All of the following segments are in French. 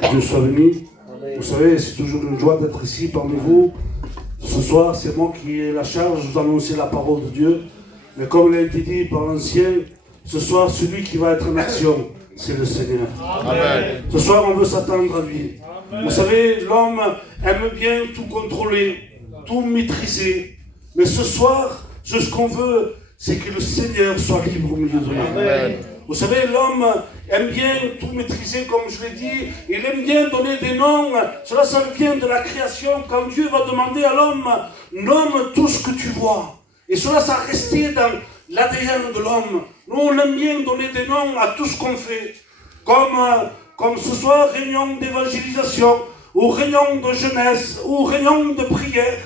Que Dieu soit béni. Vous savez, c'est toujours une joie d'être ici parmi vous. Ce soir, c'est moi qui ai la charge de vous annoncer la parole de Dieu. Mais comme il a été dit par l'ancien, ce soir, celui qui va être en action, c'est le Seigneur. Amen. Ce soir, on veut s'attendre à lui. Amen. Vous savez, l'homme aime bien tout contrôler, tout maîtriser. Mais ce soir, ce qu'on veut, c'est que le Seigneur soit libre au milieu de nous. Amen. Vous savez, l'homme aime bien tout maîtriser, comme je l'ai dit. Il aime bien donner des noms. Cela, ça vient de la création. Quand Dieu va demander à l'homme, nomme tout ce que tu vois. Et cela, ça a resté dans l'ADN de l'homme. Nous, on aime bien donner des noms à tout ce qu'on fait. Comme ce soir, réunion d'évangélisation, ou réunion de jeunesse, ou réunion de prière.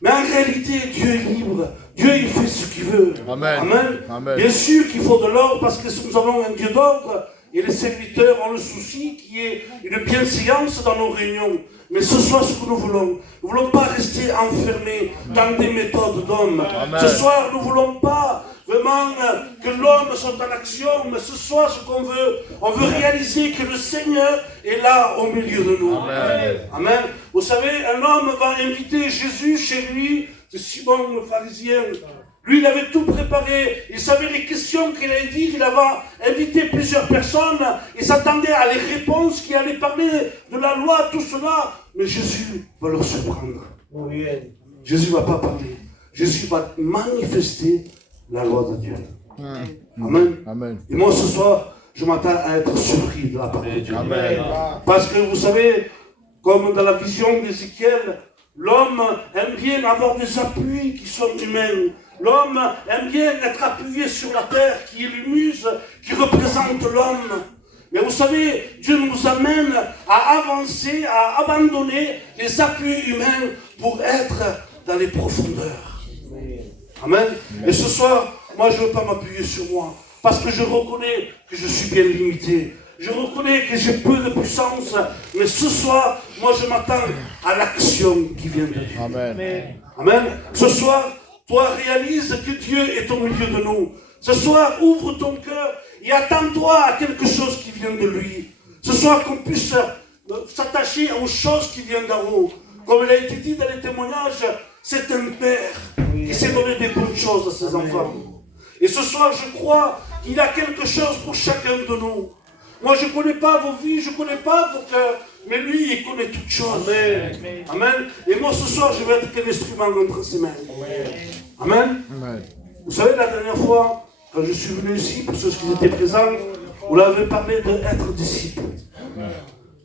Mais en réalité, Dieu est libre. Dieu, il fait ce qu'il veut. Amen. Amen. Amen. Bien sûr qu'il faut de l'ordre, parce que nous avons un Dieu d'ordre, et les serviteurs ont le souci qu'il y ait une bienséance dans nos réunions. Mais ce soir, ce que nous voulons ne voulons pas rester enfermés dans des méthodes d'hommes. Ce soir, nous ne voulons pas vraiment que l'homme soit en action, mais ce soir, ce qu'on veut, on veut réaliser que le Seigneur est là au milieu de nous. Amen. Amen. Vous savez, un homme va inviter Jésus chez lui, c'est Simon le pharisien. Lui, il avait tout préparé. Il savait les questions qu'il allait dire. Il avait invité plusieurs personnes. Il s'attendait à les réponses qui allaient parler de la loi, tout cela. Mais Jésus va leur surprendre. Oui. Jésus ne va pas parler. Jésus va manifester la loi de Dieu. Amen. Amen. Et moi, ce soir, je m'attends à être surpris de la parole de Dieu. Amen. Parce que vous savez, comme dans la vision d'Ézéchiel, l'homme aime bien avoir des appuis qui sont humains. L'homme aime bien être appuyé sur la terre qui est l'humuse, qui représente l'homme. Mais vous savez, Dieu nous amène à avancer, à abandonner les appuis humains pour être dans les profondeurs. Amen. Et ce soir, moi je ne veux pas m'appuyer sur moi, parce que je reconnais que je suis bien limité. Je reconnais que j'ai peu de puissance, mais ce soir, moi je m'attends à l'action qui vient de Dieu. Amen. Amen. Ce soir, toi réalise que Dieu est au milieu de nous. Ce soir, ouvre ton cœur et attends-toi à quelque chose qui vient de lui. Ce soir, qu'on puisse s'attacher aux choses qui viennent d'en haut. Comme il a été dit dans les témoignages, c'est un père qui s'est donné des bonnes choses à ses enfants. Et ce soir, je crois qu'il a quelque chose pour chacun de nous. Moi, je ne connais pas vos vies, je ne connais pas vos cœurs, mais lui, il connaît toutes choses. Amen. Amen. Et moi, ce soir, je vais être qu'un instrument entre ses mains. Amen. Amen. Vous savez, la dernière fois, quand je suis venu ici, pour ceux qui étaient présents, vous l'avez parlé d'être disciple.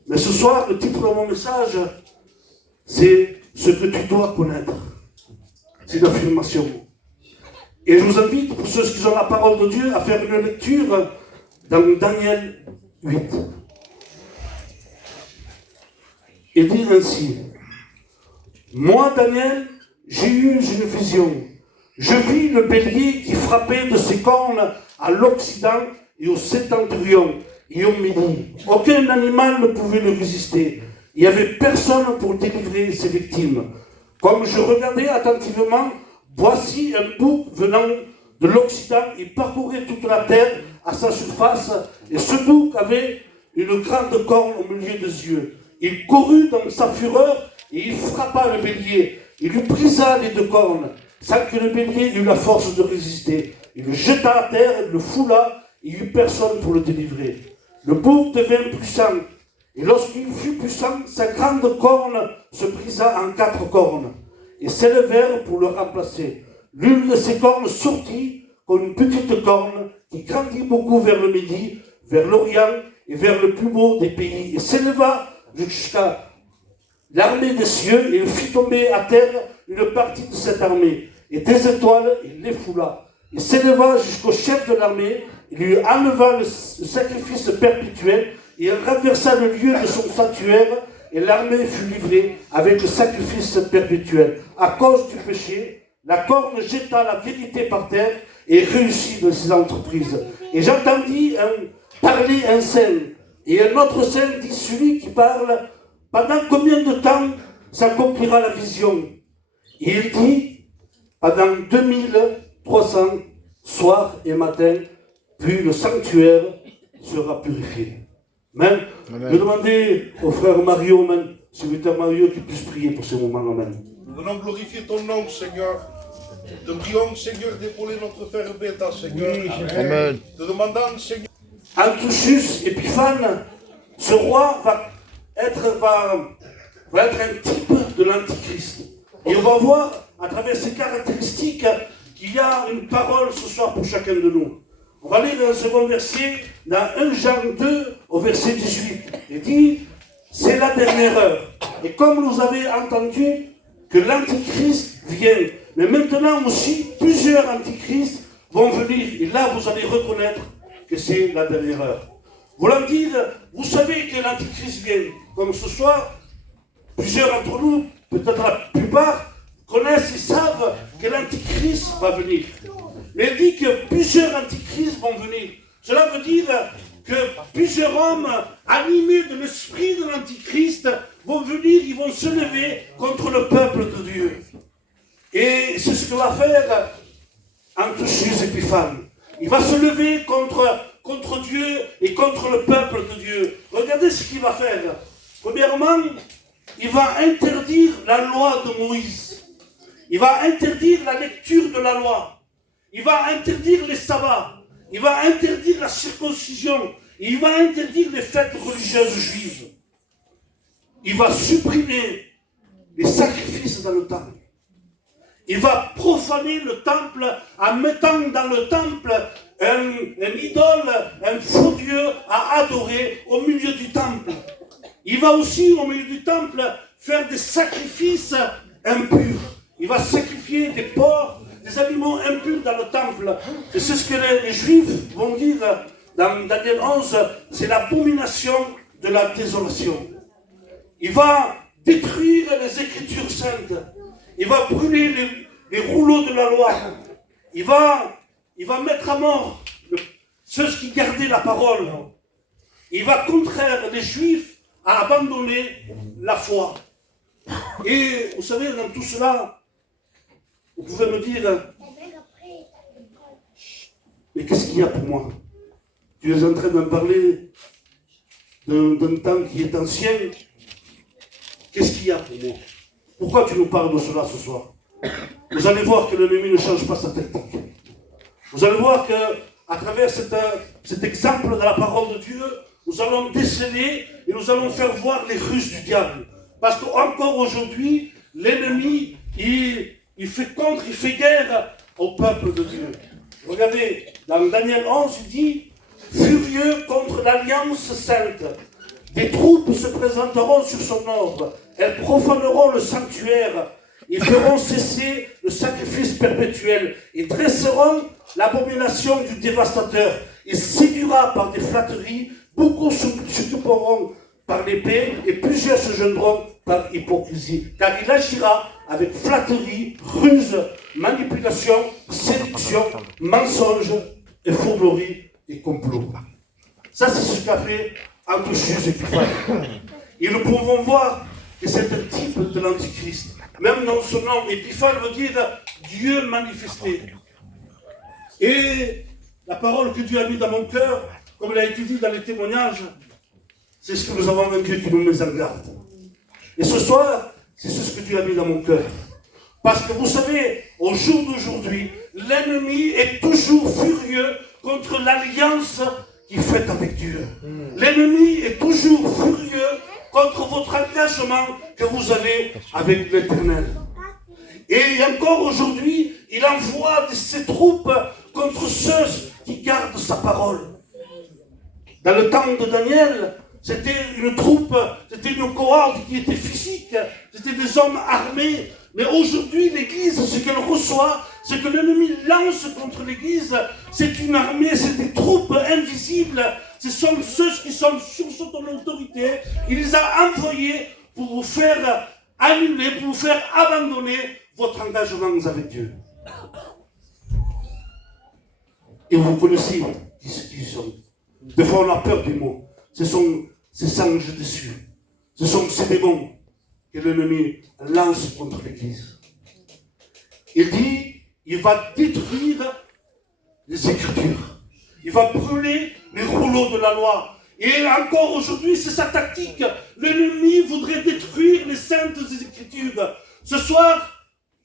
Mais ce soir, le titre de mon message, c'est ce que tu dois connaître. C'est une affirmation. Et je vous invite, pour ceux qui ont la parole de Dieu, à faire une lecture dans Daniel 8. Et dit ainsi: moi, Daniel, j'ai eu une vision. Je vis le bélier qui frappait de ses cornes à l'Occident et au septentrion et au midi. Aucun animal ne pouvait le résister. Il n'y avait personne pour délivrer ses victimes. Comme je regardais attentivement, voici un bouc venant de l'Occident et parcourait toute la terre à sa surface. Et ce bouc avait une grande corne au milieu des yeux. Il courut dans sa fureur et il frappa le bélier. Il lui brisa les deux cornes, sans que le bélier eût la force de résister. Il le jeta à terre, il le foula, et il n'y eut personne pour le délivrer. Le bouc devint puissant, et lorsqu'il fut puissant, sa grande corne se brisa en 4 cornes, et s'élevèrent pour le remplacer. L'une de ses cornes sortit comme une petite corne qui grandit beaucoup vers le midi, vers l'Orient et vers le plus beau des pays, et s'éleva jusqu'à l'armée des cieux, et il fit tomber à terre une partie de cette armée, et des étoiles, il les foula. Il s'éleva jusqu'au chef de l'armée, il lui enleva le sacrifice perpétuel, et il renversa le lieu de son sanctuaire, et l'armée fut livrée avec le sacrifice perpétuel. À cause du péché, la corne jeta la vérité par terre, et réussit dans ses entreprises. Et j'entendis parler un saint, et un autre saint dit: celui qui parle, pendant combien de temps s'accomplira la vision? Et il dit: pendant 2300 soirs et matins, puis le sanctuaire sera purifié. Même Je vais demander au frère Mario, serviteur Mario, qu'il puisse prier pour ce moment. Amen. Nous venons glorifier ton nom, Seigneur. Te prions, Seigneur, d'épauler notre frère Beta, Seigneur. Amen. Te demandant, Seigneur. Antiochus Épiphane, ce roi va être un type de l'Antichrist. Et on va voir, à travers ses caractéristiques, qu'il y a une parole ce soir pour chacun de nous. On va lire un second verset, dans 1 Jean 2, au verset 18. Il dit, c'est la dernière heure. Et comme vous avez entendu que l'Antichrist vient, mais maintenant aussi, plusieurs Antichrists vont venir. Et là, vous allez reconnaître que c'est la dernière heure. Voulant dire, vous savez que l'Antichrist vient. Comme ce soir, plusieurs d'entre nous, peut-être la plupart, connaissent et savent que l'Antichrist va venir. Mais il dit que plusieurs Antichrists vont venir. Cela veut dire que plusieurs hommes animés de l'esprit de l'Antichrist vont venir, ils vont se lever contre le peuple de Dieu. Et c'est ce que va faire Antiochus Épiphane. Il va se lever contre Dieu et contre le peuple de Dieu. Regardez ce qu'il va faire. Premièrement, il va interdire la loi de Moïse. Il va interdire la lecture de la loi. Il va interdire les sabbats. Il va interdire la circoncision. Il va interdire les fêtes religieuses juives. Il va supprimer les sacrifices dans le temple. Il va profaner le temple en mettant dans le temple un idole, un faux Dieu à adorer au milieu du temple. Il va aussi au milieu du temple faire des sacrifices impurs. Il va sacrifier des porcs, des animaux impurs dans le temple. Et c'est ce que les Juifs vont dire dans Daniel 11, c'est l'abomination de la désolation. Il va détruire les Écritures saintes. Il va brûler les rouleaux de la loi. Il va mettre à mort ceux qui gardaient la parole. Il va contraire les Juifs à abandonner la foi. Et vous savez, dans tout cela, vous pouvez me dire, mais qu'est-ce qu'il y a pour moi? Tu es en train de me parler d'un temps qui est ancien. Qu'est-ce qu'il y a pour moi? Pourquoi tu nous parles de cela ce soir? Vous allez voir que l'ennemi ne change pas sa tactique. Vous allez voir qu'à travers cet exemple de la parole de Dieu, nous allons déceler et nous allons faire voir les ruses du diable. Parce qu'encore aujourd'hui, l'ennemi, il fait guerre au peuple de Dieu. Regardez, dans Daniel 11, il dit, furieux contre l'alliance sainte, des troupes se présenteront sur son ordre, elles profaneront le sanctuaire, ils feront cesser le sacrifice perpétuel, ils dresseront l'abomination du dévastateur, il séduira par des flatteries, beaucoup s'occuperont par l'épée et plusieurs se jeûneront par hypocrisie. Car il agira avec flatterie, ruse, manipulation, séduction, mensonge et fourberie et complot. Ça, c'est ce qu'a fait Antiochus Épiphane. Et nous pouvons voir que c'est un type de l'Antichrist. Même dans son nom, Épiphane veut dire Dieu manifesté. Et la parole que Dieu a mise dans mon cœur, comme elle a été dit dans les témoignages, c'est ce que nous avons un Dieu qui nous met en garde. Et ce soir, c'est ce que Dieu a mis dans mon cœur. Parce que vous savez, au jour d'aujourd'hui, l'ennemi est toujours furieux contre l'alliance qu'il fait avec Dieu. L'ennemi est toujours furieux contre votre engagement que vous avez avec l'Éternel. Et encore aujourd'hui, il envoie ses troupes contre ceux qui gardent sa parole. Dans le temps de Daniel, c'était une troupe, c'était une cohorte qui était physique, c'était des hommes armés. Mais aujourd'hui, l'Église, ce qu'elle reçoit, ce que l'ennemi lance contre l'Église, c'est une armée, c'est des troupes invisibles. Ce sont ceux qui sont sous son autorité. Il les a envoyés pour vous faire annuler, pour vous faire abandonner votre engagement avec Dieu. Et vous connaissez qui ils sont. Des fois, on a peur des mots. Ce sont ces anges déçus. Ce sont ces démons que l'ennemi lance contre l'Église. Il dit, il va détruire les Écritures. Il va brûler les rouleaux de la loi. Et encore aujourd'hui, c'est sa tactique. L'ennemi voudrait détruire les saintes Écritures. Ce soir,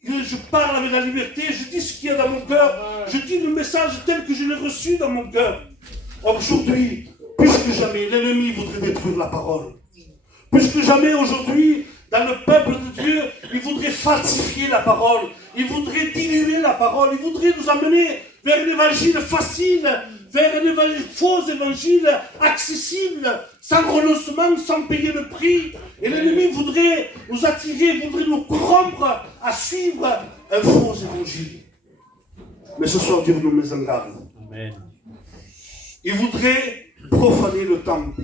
je parle avec la liberté, je dis ce qu'il y a dans mon cœur, je dis le message tel que je l'ai reçu dans mon cœur. Aujourd'hui, plus que jamais, l'ennemi voudrait détruire la parole. Plus que jamais aujourd'hui, dans le peuple de Dieu, il voudrait falsifier la parole, il voudrait diluer la parole, il voudrait nous amener vers un évangile facile, vers un faux évangile accessible, sans renoncement, sans payer le prix. Et l'ennemi voudrait nous attirer, voudrait nous corrompre à suivre un faux évangile. Mais ce soir, Dieu nous met en garde. Amen. Il voudrait profaner le temple.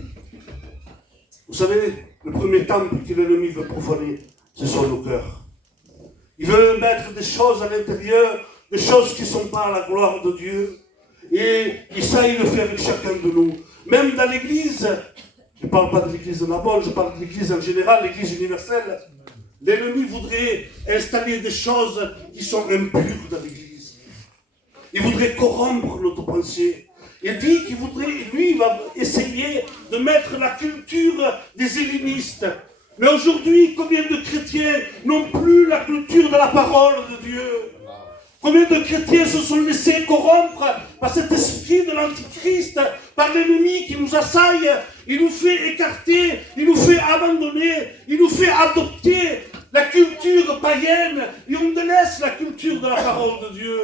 Vous savez, le premier temple que l'ennemi veut profaner, ce sont nos cœurs. Il veut mettre des choses à l'intérieur, des choses qui ne sont pas à la gloire de Dieu. Et ça, il le fait avec chacun de nous. Même dans l'église, je ne parle pas de l'église de Nabonne, je parle de l'église en général, l'église universelle. L'ennemi voudrait installer des choses qui sont impures dans l'église. Il voudrait corrompre notre pensée. Il dit qu'il voudrait, lui, il va essayer de mettre la culture des hellénistes. Mais aujourd'hui, combien de chrétiens n'ont plus la culture de la parole de Dieu? Combien de chrétiens se sont laissés corrompre par cet esprit de l'Antichrist, par l'ennemi qui nous assaille, il nous fait écarter, il nous fait abandonner, il nous fait adopter la culture païenne et on délaisse la culture de la parole de Dieu.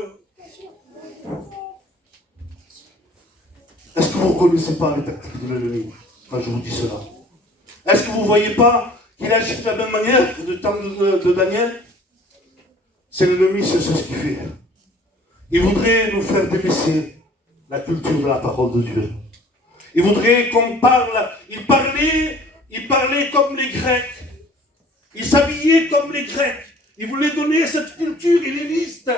Est-ce que vous ne reconnaissez pas les tactiques de l'ennemi quand je vous dis cela? Est-ce que vous ne voyez pas qu'il agit de la même manière que le temps de Daniel? C'est l'ennemi, c'est ce qu'il fait. Il voudrait nous faire délaisser la culture de la parole de Dieu. Il voudrait qu'on parle. Il parlait comme les Grecs. Il s'habillait comme les Grecs. Il voulait donner cette culture helléniste.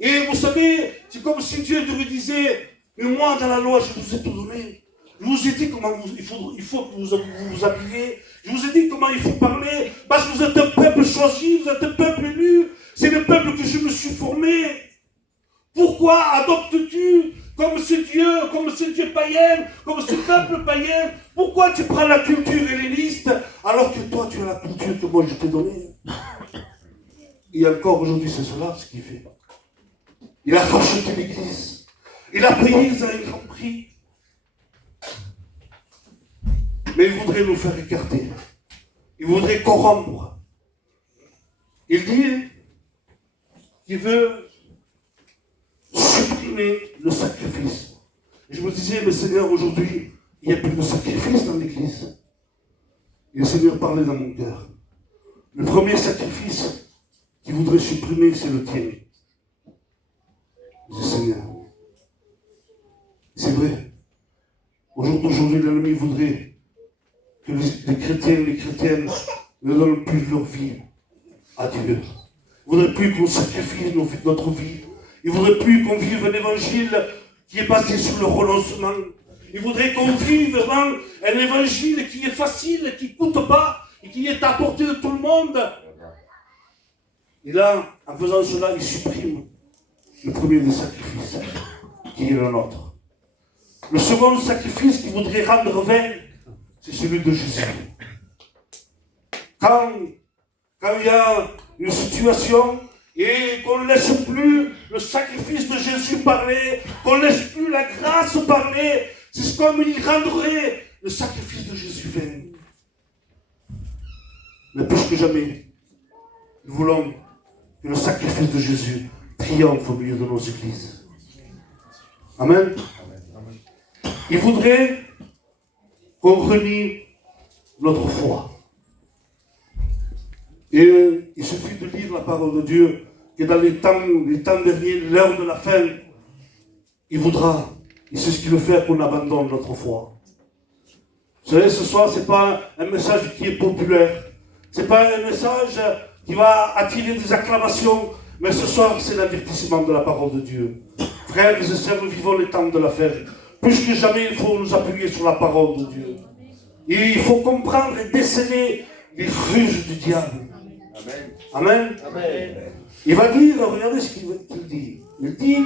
Et vous savez, c'est comme si Dieu lui disait, mais moi dans la loi je vous ai tout donné. Je vous ai dit comment il faut que vous vous habillez. Je vous ai dit comment il faut parler. Parce que vous êtes un peuple choisi, vous êtes un peuple élu. C'est le peuple que je me suis formé. Pourquoi adoptes-tu comme ce Dieu païen, comme ce peuple païen? Pourquoi tu prends la culture helléniste alors que toi tu as la culture que moi je t'ai donnée? Et encore aujourd'hui c'est cela ce qu'il fait. Il a racheté l'église. Il a payé un grand prix. Mais il voudrait nous faire écarter. Il voudrait corrompre. Il dit qu'il veut supprimer le sacrifice. Et je me disais, mais Seigneur, aujourd'hui, il n'y a plus de sacrifice dans l'église. Et le Seigneur parlait dans mon cœur. Le premier sacrifice qu'il voudrait supprimer, c'est le tien. Je dis, Seigneur, c'est vrai. Aujourd'hui, l'ennemi voudrait que les chrétiens et les chrétiennes ne donnent plus leur vie à Dieu. Il ne voudrait plus qu'on sacrifie notre vie. Il ne voudrait plus qu'on vive un évangile qui est basé sur le renoncement. Il voudrait qu'on vive vraiment un évangile qui est facile, qui ne coûte pas et qui est à portée de tout le monde. Et là, en faisant cela, il supprime le premier des sacrifices, qui est le nôtre. Le second sacrifice qu'il voudrait rendre vain, c'est celui de Jésus. Quand il y a une situation et qu'on ne laisse plus le sacrifice de Jésus parler, qu'on ne laisse plus la grâce parler, c'est comme il rendrait le sacrifice de Jésus vain. Mais plus que jamais, nous voulons que le sacrifice de Jésus triomphe au milieu de nos églises. Amen. Il voudrait qu'on renie notre foi. Et il suffit de lire la parole de Dieu, que dans les temps derniers, l'heure de la fin, il voudra, et c'est ce qu'il veut faire, qu'on abandonne notre foi. Vous savez, ce soir, ce n'est pas un message qui est populaire, ce n'est pas un message qui va attirer des acclamations, mais ce soir, c'est l'avertissement de la parole de Dieu. Frères et sœurs, nous vivons les temps de la fin. Plus que jamais, il faut nous appuyer sur la parole de Dieu. Et il faut comprendre et déceler les ruses du diable. Amen. Amen. Il va dire, regardez ce qu'il dit. Il dit,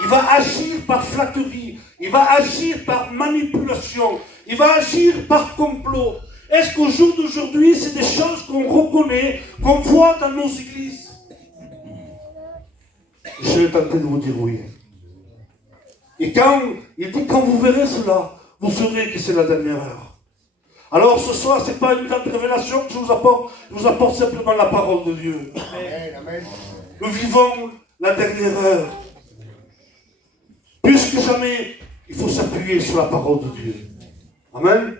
il va agir par flatterie, il va agir par manipulation, Il va agir par complot. Est-ce qu'au jour d'aujourd'hui, c'est des choses qu'on reconnaît, qu'on voit dans nos églises? Je suis tenté de vous dire oui. Et quand il dit, quand vous verrez cela, vous saurez que c'est la dernière heure. Alors ce soir, ce n'est pas une grande révélation que je vous apporte simplement la parole de Dieu. Amen. Nous vivons la dernière heure. Plus que jamais, il faut s'appuyer sur la parole de Dieu. Amen.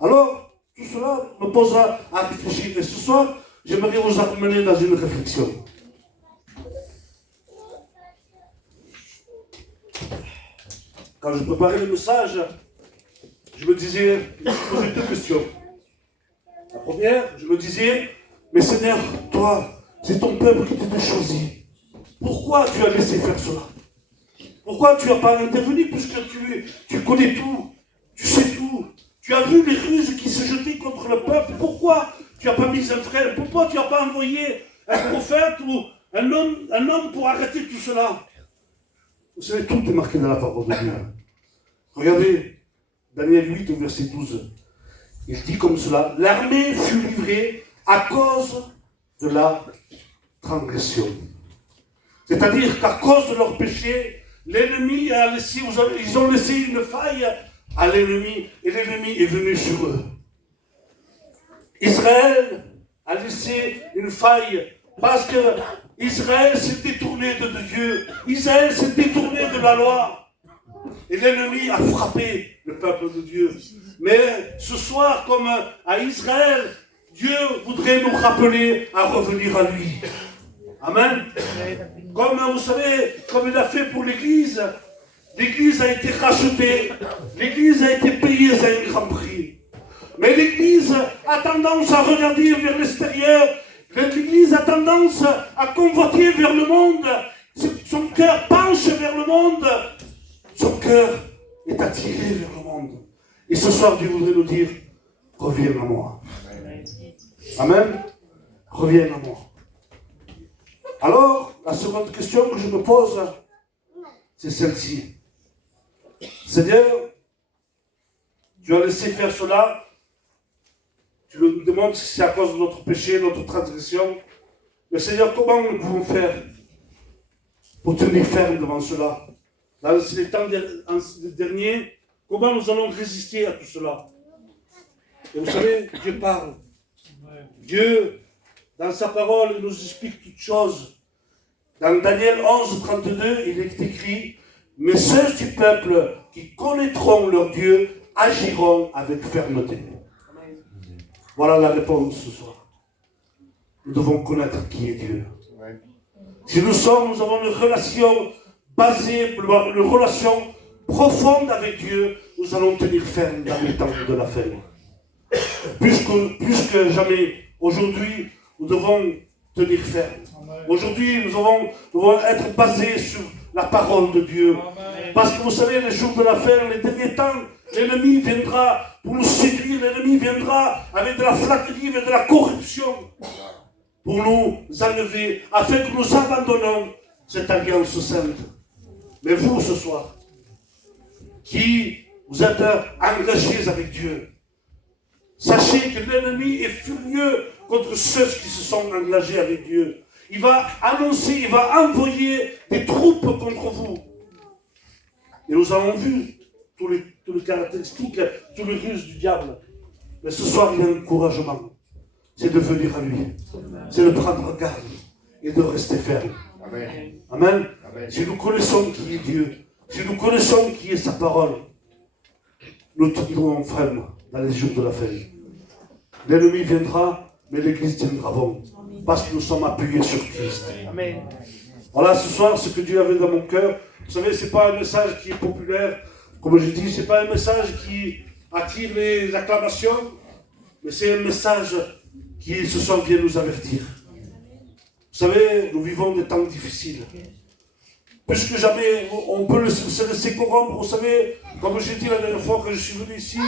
Alors, tout cela me pose à réfléchir. Et ce soir, j'aimerais vous amener dans une réflexion. Quand je préparais le message, je me posais deux questions. La première, je me disais, mais Seigneur, toi, c'est ton peuple qui t'a choisi. Pourquoi tu as laissé faire cela? Pourquoi tu n'as pas intervenu puisque tu connais tout, tu sais tout, tu as vu les ruses qui se jetaient contre le peuple? Pourquoi tu n'as pas mis un frère? Pourquoi tu n'as pas envoyé un prophète ou un homme pour arrêter tout cela? Vous savez, tout est marqué dans la parole de Dieu. Regardez, Daniel 8, au verset 12. Il dit comme cela, l'armée fut livrée à cause de la transgression. C'est-à-dire qu'à cause de leur péché, l'ennemi a laissé, ils ont laissé une faille à l'ennemi, et l'ennemi est venu sur eux. Israël a laissé une faille parce que Israël s'est détourné de Dieu. Israël s'est détourné de la loi. Et l'ennemi a frappé le peuple de Dieu. Mais ce soir, comme à Israël, Dieu voudrait nous rappeler à revenir à lui. Amen. Comme vous savez, comme il a fait pour l'Église, l'Église a été rachetée, l'Église a été payée à un grand prix. Mais l'Église a tendance à regarder vers l'extérieur, l'Église a tendance à convoiter vers le monde, son cœur penche vers le monde, son cœur est attiré vers le monde. Et ce soir, Dieu voudrait nous dire, reviens à moi. Amen. Reviens à moi. Alors, la seconde question que je me pose, c'est celle-ci. Seigneur, tu as laissé faire cela. Tu nous demandes si c'est à cause de notre péché, notre transgression. Mais Seigneur, comment nous pouvons faire pour tenir ferme devant cela? Dans les temps derniers, comment nous allons résister à tout cela? Et vous savez, Dieu parle. Dieu, dans sa parole, il nous explique toutes choses. Dans Daniel 11, 32, il est écrit, « Mais ceux du peuple qui connaîtront leur Dieu agiront avec fermeté. » Voilà la réponse ce soir. Nous devons connaître qui est Dieu. Si nous avons une relation basée, une relation profonde avec Dieu, nous allons tenir ferme dans les temps de la fin. Plus que jamais, aujourd'hui, nous devons tenir ferme. Aujourd'hui, nous devons être basés sur la parole de Dieu. Parce que vous savez, les jours de la fin, les derniers temps, l'ennemi viendra pour nous séduire, l'ennemi viendra avec de la flatterie, avec de la corruption, pour nous enlever, afin que nous abandonnons cette alliance sainte. Mais vous, ce soir, qui vous êtes engagés avec Dieu, sachez que l'ennemi est furieux contre ceux qui se sont engagés avec Dieu. Il va annoncer, il va envoyer des troupes contre vous. Et nous avons vu tous les caractéristiques, tous les ruses du diable. Mais ce soir, il y a un encouragement. C'est de venir à lui. C'est de prendre garde et de rester ferme. Amen. Amen. Amen. Si nous connaissons qui est Dieu, si nous connaissons qui est sa parole, nous tiendrons ferme dans les jours de la fin. L'ennemi viendra, mais l'Église tiendra bon. Parce que nous sommes appuyés sur Christ. Amen. Voilà, ce soir, ce que Dieu avait dans mon cœur. Vous savez, ce n'est pas un message qui est populaire. Comme je dis, ce n'est pas un message qui attire les acclamations, mais c'est un message qui, ce soir, vient nous avertir. Vous savez, nous vivons des temps difficiles. Plus que jamais, on peut se laisser corrompre. Vous savez, comme j'ai dit la dernière fois que je suis venu ici,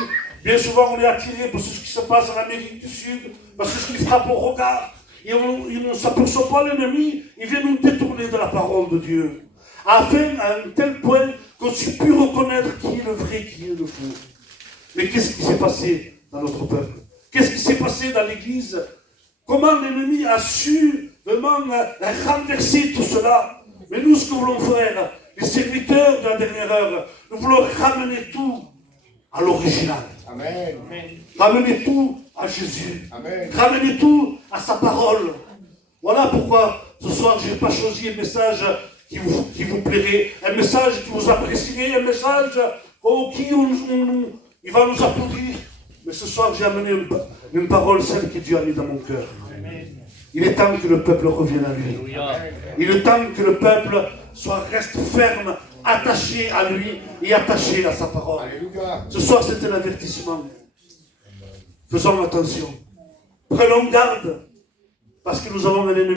bien souvent on est attiré par ce qui se passe en Amérique du Sud, par ce qui frappe au regard. Et on ne s'aperçoit pas l'ennemi, il vient nous détourner de la parole de Dieu. Afin, à un tel point, qu'on puisse plus reconnaître qui est le vrai, qui est le faux. Mais qu'est-ce qui s'est passé dans notre peuple? Qu'est-ce qui s'est passé dans l'Église? Comment l'ennemi a su vraiment renverser tout cela? Mais nous, ce que nous voulons faire, les serviteurs de la dernière heure, nous voulons ramener tout à l'original. Amen. Ramener tout à Jésus. Amen. Ramener tout à sa parole. Voilà pourquoi ce soir, je n'ai pas choisi un message qui vous plairait, un message qui vous apprécierait, un message il va nous applaudir. Mais ce soir, j'ai amené une parole, celle que Dieu a mis dans mon cœur. Il est temps que le peuple revienne à lui. Il est temps que le peuple reste ferme, attaché à lui et attaché à sa parole. Ce soir, c'est un avertissement. Faisons attention. Prenons garde, parce que nous avons un ennemi.